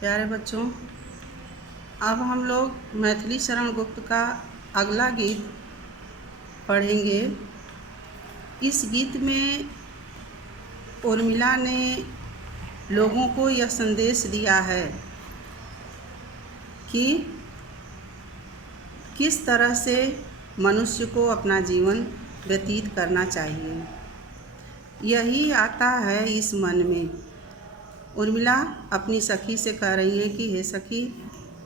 प्यारे बच्चों, अब हम लोग मैथिली शरण गुप्त का अगला गीत पढ़ेंगे। इस गीत में उर्मिला ने लोगों को यह संदेश दिया है कि किस तरह से मनुष्य को अपना जीवन व्यतीत करना चाहिए। यही आता है इस मन में। उर्मिला अपनी सखी से कह रही है कि हे सखी,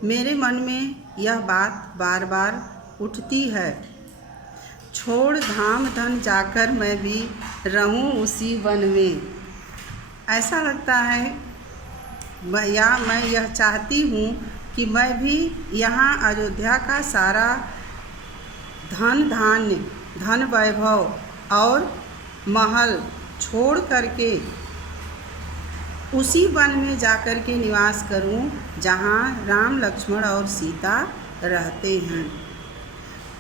मेरे मन में यह बात बार बार उठती है, छोड़ धाम धन जाकर मैं भी रहूं उसी वन में। ऐसा लगता है मैं यह चाहती हूँ कि मैं भी यहाँ अयोध्या का सारा धन धान्य, धन वैभव और महल छोड़ करके उसी वन में जाकर के निवास करूं जहां राम लक्ष्मण और सीता रहते हैं।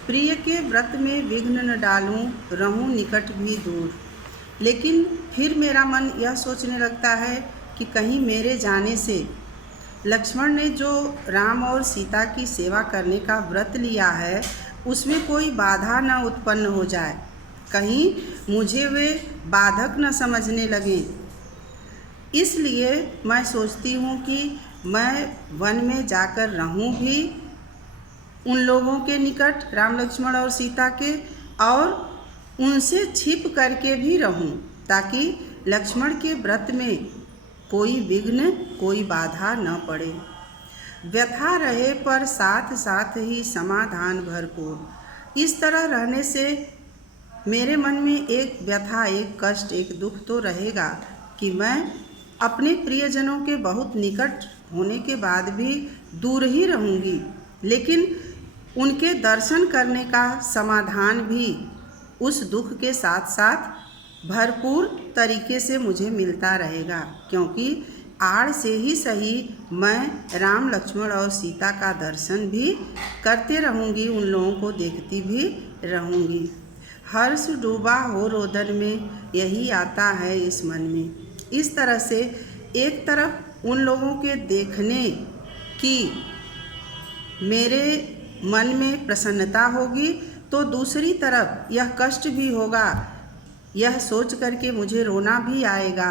प्रिय के व्रत में विघ्न न डालूं, रहूं निकट भी दूर। लेकिन फिर मेरा मन यह सोचने लगता है कि कहीं मेरे जाने से लक्ष्मण ने जो राम और सीता की सेवा करने का व्रत लिया है उसमें कोई बाधा न उत्पन्न हो जाए, कहीं मुझे वे बाधक न समझने लगें। इसलिए मैं सोचती हूँ कि मैं वन में जाकर रहूँ भी उन लोगों के निकट, राम लक्ष्मण और सीता के, और उनसे छिप करके भी रहूं ताकि लक्ष्मण के व्रत में कोई विघ्न, कोई बाधा न पड़े। व्यथा रहे पर साथ साथ ही समाधान भरपूर। इस तरह रहने से मेरे मन में एक व्यथा, एक कष्ट, एक दुख तो रहेगा कि मैं अपने प्रियजनों के बहुत निकट होने के बाद भी दूर ही रहूँगी, लेकिन उनके दर्शन करने का समाधान भी उस दुख के साथ साथ भरपूर तरीके से मुझे मिलता रहेगा, क्योंकि आड़ से ही सही मैं राम लक्ष्मण और सीता का दर्शन भी करते रहूँगी, उन लोगों को देखती भी रहूँगी। हर्ष डूबा हो रोदन में, यही आता है इस मन में। इस तरह से एक तरफ उन लोगों के देखने की मेरे मन में प्रसन्नता होगी, तो दूसरी तरफ यह कष्ट भी होगा। यह सोच करके मुझे रोना भी आएगा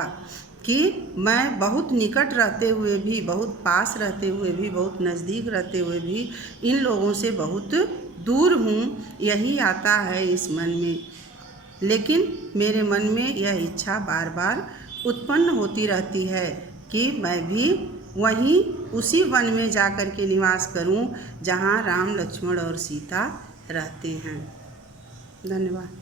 कि मैं बहुत निकट रहते हुए भी, बहुत पास रहते हुए भी, बहुत नज़दीक रहते हुए भी इन लोगों से बहुत दूर हूँ। यही आता है इस मन में। लेकिन मेरे मन में यह इच्छा बार बार उत्पन्न होती रहती है कि मैं भी वहीं उसी वन में जाकर के निवास करूं जहां राम लक्ष्मण और सीता रहते हैं। धन्यवाद।